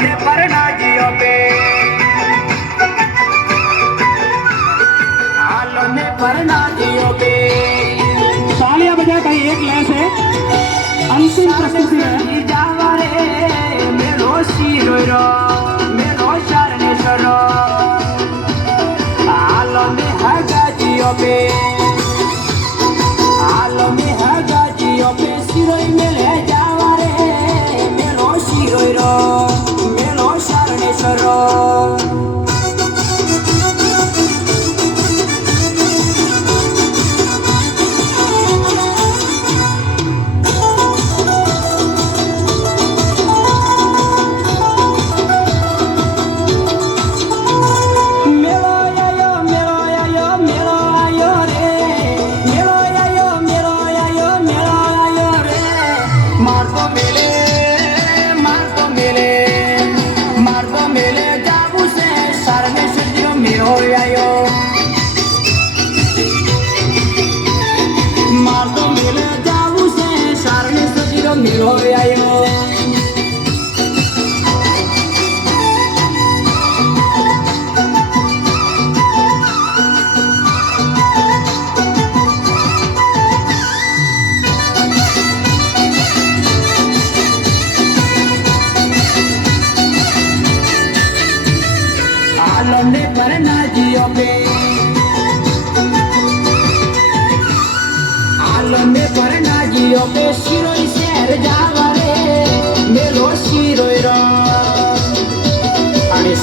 ને પરણાજીઓ બે હાલો ને પરણાજીઓ બે તાલિયા બજા કઈ એક લે છે અંતિમ પ્રસ્તુતિ है जावा रे मेलो शिरो मेलो शरणे शरो हालो में हगाजियो पे हालो में हगाजियो पे शिरोई मेले जावा रे मेलो शिरो मेलो शरणे शरो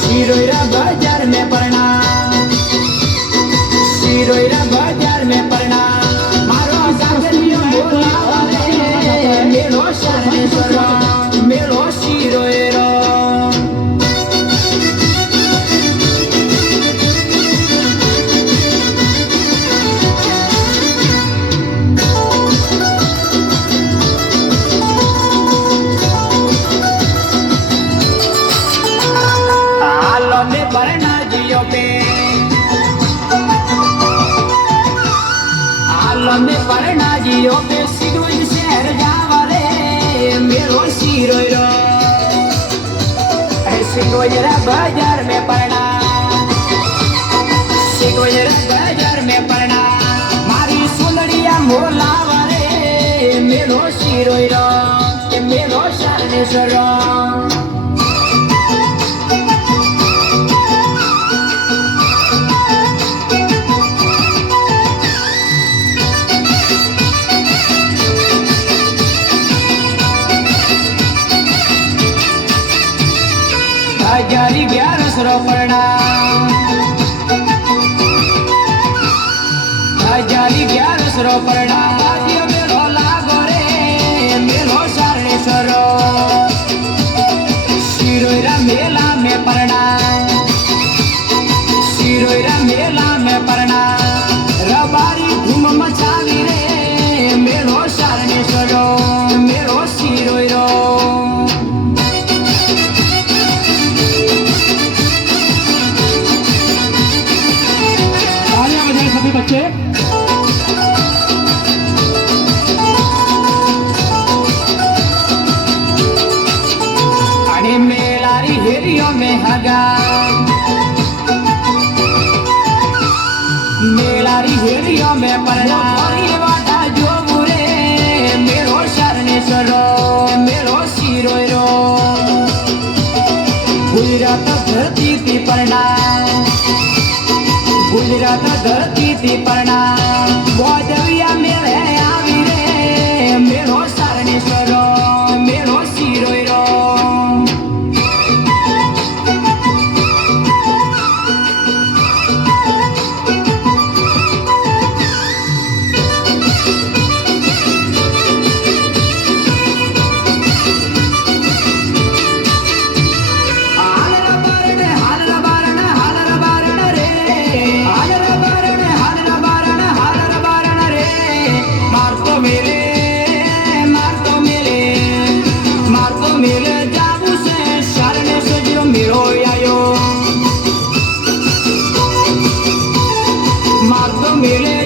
शिरोईरा बाजार में पड़ना शिरोईरा बाजार में पड़ना मारो सागरियो बोलावा रे मेलो शरणेश्वर मेलो शिरोईरा में परणाजियो पे सिरोई शहर जावा रे मेलो शिरोईरो सिरोईरा बाजार में पड़ना सिरोईरा बाजार में पड़ना मारी सुंदरिया मोलावा रे मेलो शिरोईरो मेलो शरणेश्वरो हजारी 1100 पड़ना हजारी 1100 पड़ना बाजियो मेलो लागो रे मेलो शरणेश्वर शिरोईरा मेला में पड़ना शिरोईरा मेला में पड़ना रबारी धूम मचावी रे मेलो शरणेश्वर मेलो शिरोईरो बच्चे आणि मेलारी हेरियो में हगा मेलारी हेरियो में पड़ना वाटा जो बुरे मेलो शरणेश्वर मेलो शिरोईरो गुजरात धरती थी पड़ना गुजरात धरती थी पड़ना बोधविया मेले आवी रे मेलो शरणेश्वर मेलो शिरोईरो मिले